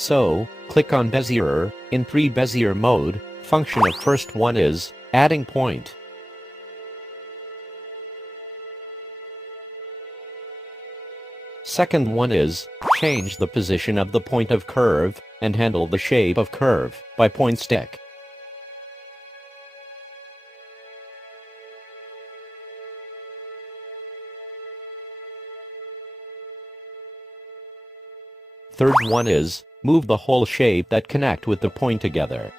So, click on Bezier. In Bezier mode, function of first one is adding point. Second one is change the position of the point of curve and handle the shape of curve by point stick. Third one is move the whole shape that connect with the point together.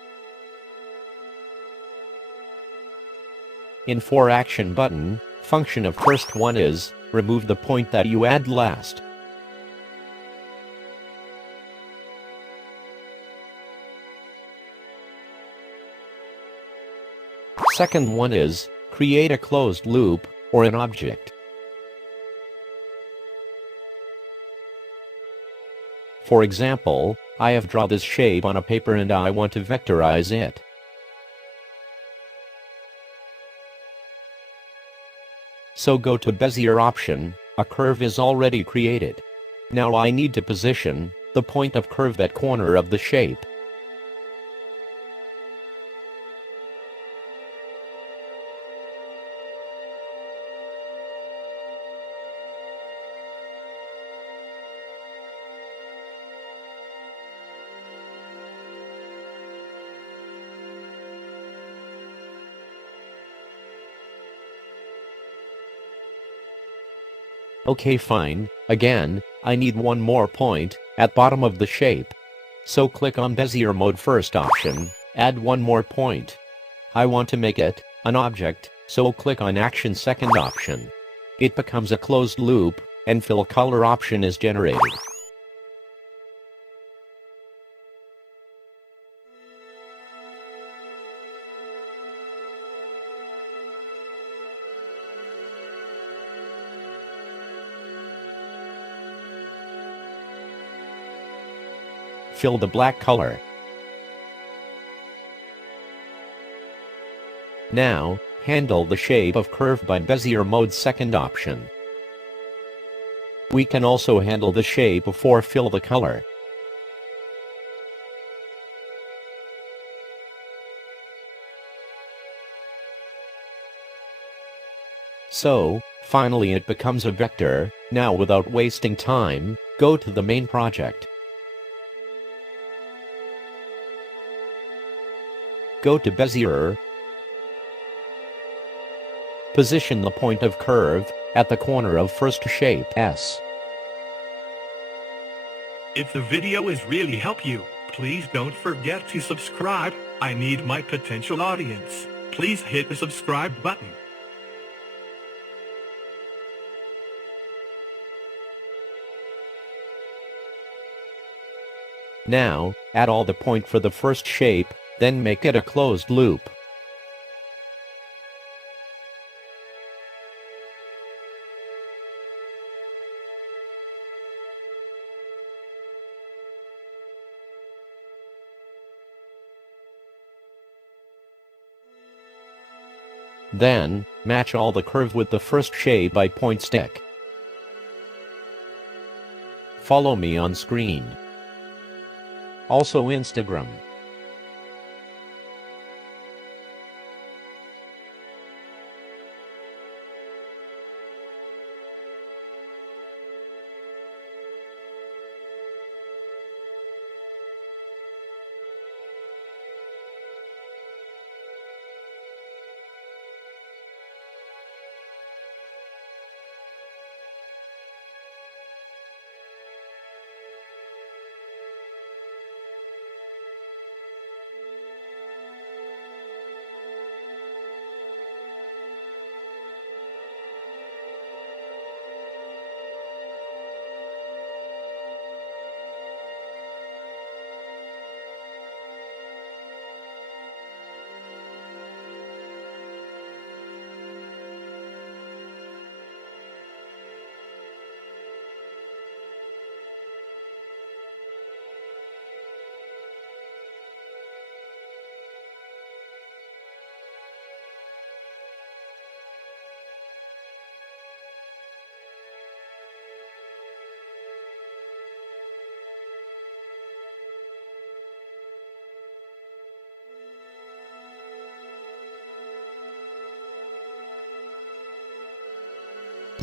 In 4 action button, function of first one is remove the point that you add last. Second one is create a closed loop or an object. For example, I have drawn this shape on a paper and I want to vectorize it. So go to Bezier option, a curve is already created. Now I need to position the point of curve at corner of the shape. Okay, fine. Again, I need one more point at bottom of the shape. So click on Bezier mode first option, add one more point. I want to make it an object, so click on action second option. It becomes a closed loop, and fill color option is generated. Fill the black color. Now, handle the shape of curve by Bezier mode second option. We can also handle the shape before fill the color. So, finally it becomes a vector. Now without wasting time, go to the main project. Go to Bezier. Position the point of curve at the corner of first shape S. If the video has really helped you, please don't forget to subscribe. I need my potential audience. Please hit the subscribe button. Now, add all the point for the first shape, then make it a closed loop. Then, match all the curve with the first shape by point stick. Follow me on screen. Also Instagram.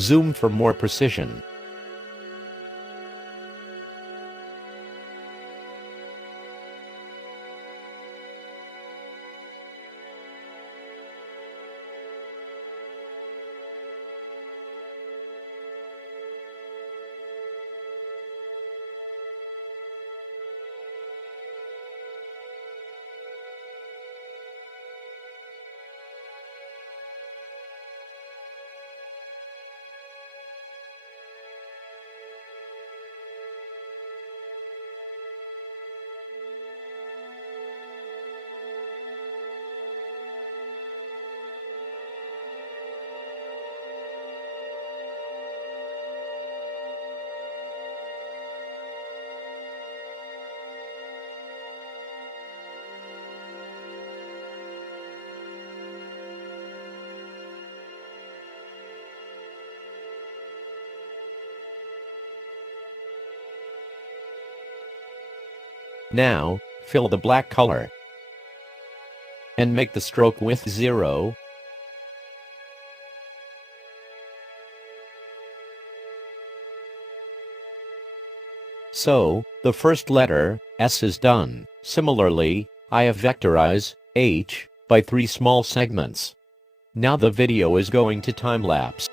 Zoom for more precision. Now, fill the black color and make the stroke width 0. So, the first letter, S, is done. Similarly, I have vectorized H by 3 small segments. Now the video is going to time-lapse.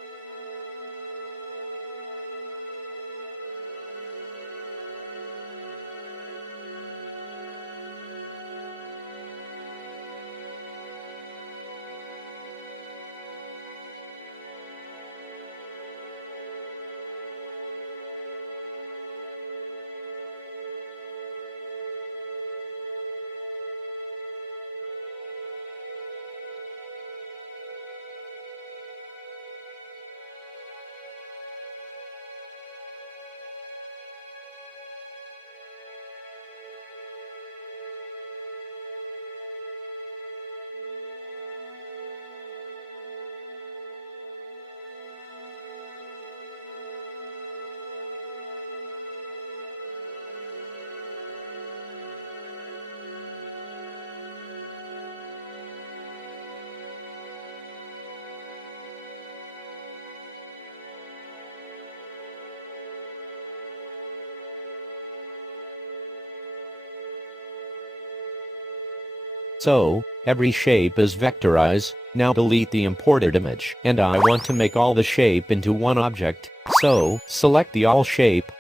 So, every shape is vectorized. Now delete the imported image. And I want to make all the shape into one object, so select the all shape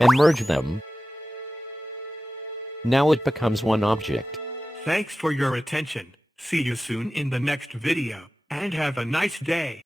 and merge them. Now it becomes one object. Thanks for your attention. See you soon in the next video, and have a nice day.